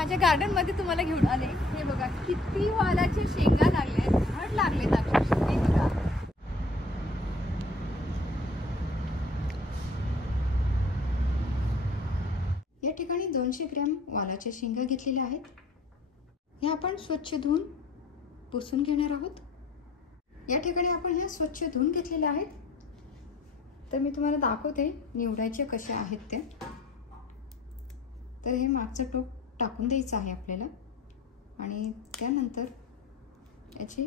माझ्या गार्डन मध्ये तुम्हाला घेऊन आले। हे बघा किती वालाचे शेंगा लागले, झाड लागलेत अक्षरशः। हे बघा या ठिकाणी 200 ग्रॅम वालाच्या शेंगा घेतलेल्या आहेत। हे आपण स्वच्छ धुवून पुसून घेणार आहोत। या ठिकाणी आपण ह्या स्वच्छ धुवून घेतलेल्या आहेत। तर मी तुम्हाला दाखवते निवडायचे कसे आहेत ते। तर हे मागचं टोक टाकून द्यायचं आहे आपल्याला आणि त्यानंतर याचे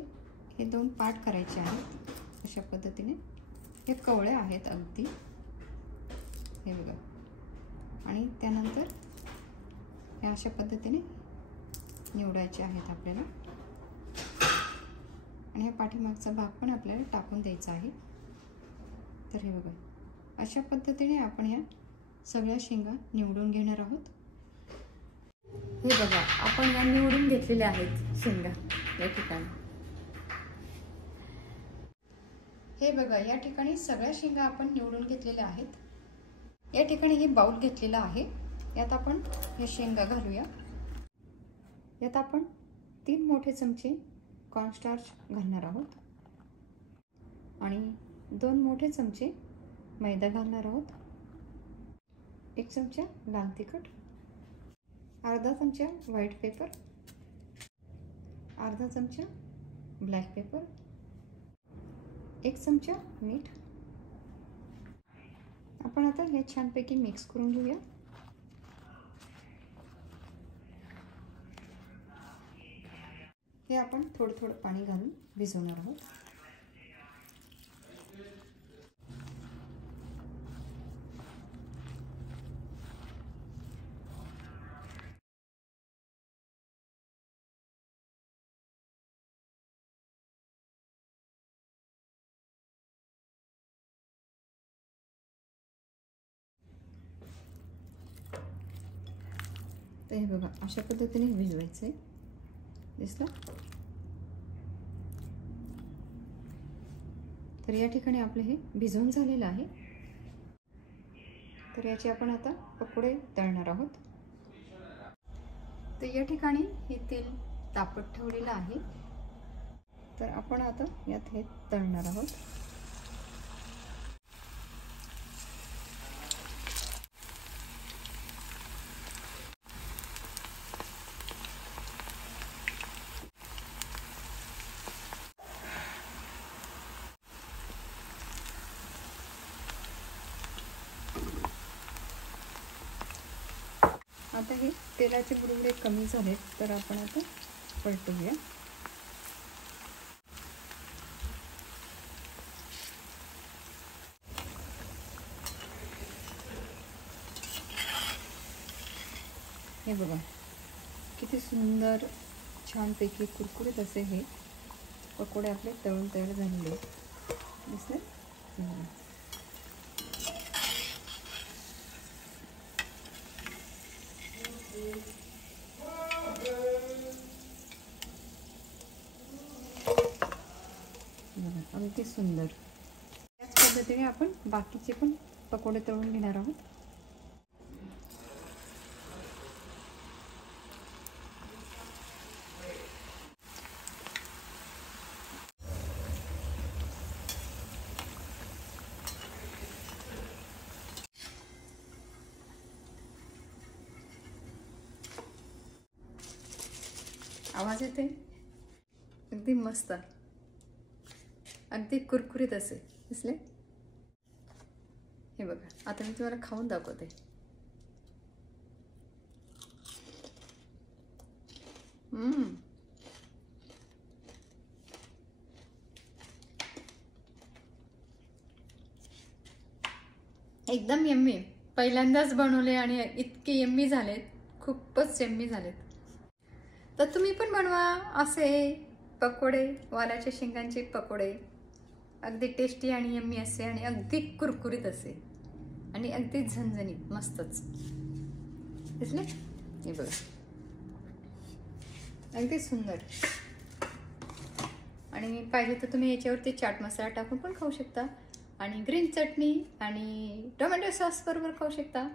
हे 2 पार्ट करायचे आहेत अशा पद्धतीने। हे कवळे आहेत अगदी, हे बघा। आणि त्यानंतर हे अशा पद्धतीने निवडायचे आहेत आपल्याला आणि या पाठीमागचा भाग पण आपल्याला टाकून द्यायचा आहे। तर हे बघा अशा पद्धतीने आपण ह्या सगळ्या शेंगा निवडून घेणार आहोत। हे बघा आपण या निवडून घेतलेल्या आहेत शेंगा या ठिकाणी। हे बघा या ठिकाणी सगळ्या शेंगा आपण निवडून घेतलेल्या आहेत। या ठिकाणी हे बाउल घेतलेला आहे, यात आपण हे शेंगा घालूया। यात आपण 3 मोठे चमचे कॉर्नस्टार्च घालणार आहोत आणि 2 मोठे चमचे मैदा घालणार आहोत। 1 चमचा लाल तिखट, अर्धा चमचा व्हाईट पेपर, अर्धा चमचा ब्लॅक पेपर, 1 चमचा मीठ। आपण आता हे छानपैकी मिक्स करून घेऊया। हे आपण थोडं थोडं पाणी घालून भिजवणार आहोत। तर हे बघा अशा पद्धतीने भिजवायचे, दिसलं? तर या ठिकाणी आपले हे भिजवून झालेलं आहे। तर याचे आपण आता पकोडे तळणार आहोत। तर या ठिकाणी हे तेल तापत ठेवलेलं आहे, तर आपण आता यात हे तळणार आहोत। आता हे तेलाचे बुडबुडे कमी झालेत, तर आपण आता पलटूया। हे बघा किती सुंदर छानपैकी कुरकुरीत असे हे पकोडे आपले तळून तयार झालेले दिसले। अगदी सुंदर। याच पद्धतीने आपण बाकीचे पण पकोडे तळून घेणार आहोत। आवाज येते, अगदी मस्त, अगदी कुरकुरीत असे दिसले। हे बघा आता मी तुम्हाला खाऊन दाखवते। एकदम यम्मी। पहिल्यांदाच बनवले आणि इतके यम्मी झालेत, खूपच यम्मी झालेत। तर तुम्ही पण बनवा असे पकोडे, वालाच्या शेंगांचे पकोडे। अगदी टेस्टी आणि यम्मी असे आणि अगदी कुरकुरीत असे आणि अगदी झणझणीत मस्तच दिसले। हे बघा अगदी सुंदर। आणि पाहिजे तर तुम्ही याच्यावरती चाट मसाला टाकून पण खाऊ शकता आणि ग्रीन चटणी आणि टोमॅटो सॉस बरोबर खाऊ शकता।